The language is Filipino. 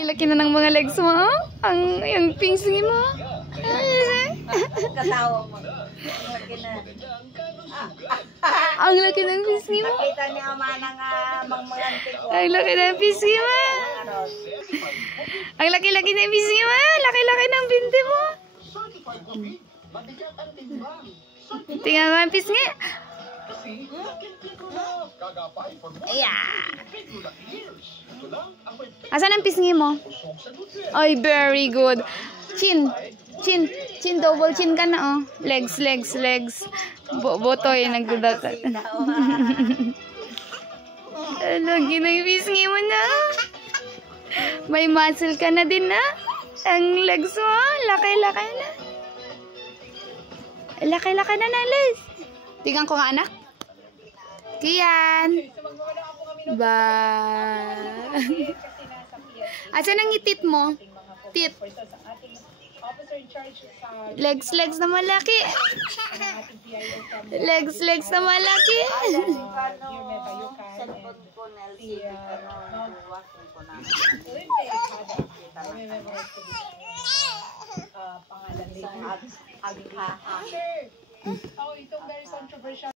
Laki na ng mga legs mo, oh. Yung pingsing mo. Katawa mo. Ang laki ng pingsing mo. Nakita niya ama ng mga ko. Ang laki ng pingsing mo. Ang laki-laki ng pingsing mo. Laki-laki ng binti mo. Tingnan mo ang pisngi. Yeah. Asan ang pisngi mo? Ay, very good. Chin. Chin. Chin. Double chin ka na, oh. Legs, legs, legs. Botoy, nagdadat. Lagi na yung pisngi mo na. May muscle ka na din, na. Ang legs mo, laki-laki na. Laki-laki na ng legs. Tingnan ko nga, anak. Kian. Ba. Asan ang itit mo? Tit. Legs, legs na malaki. Legs, legs na malaki. Oh, itong very controversial.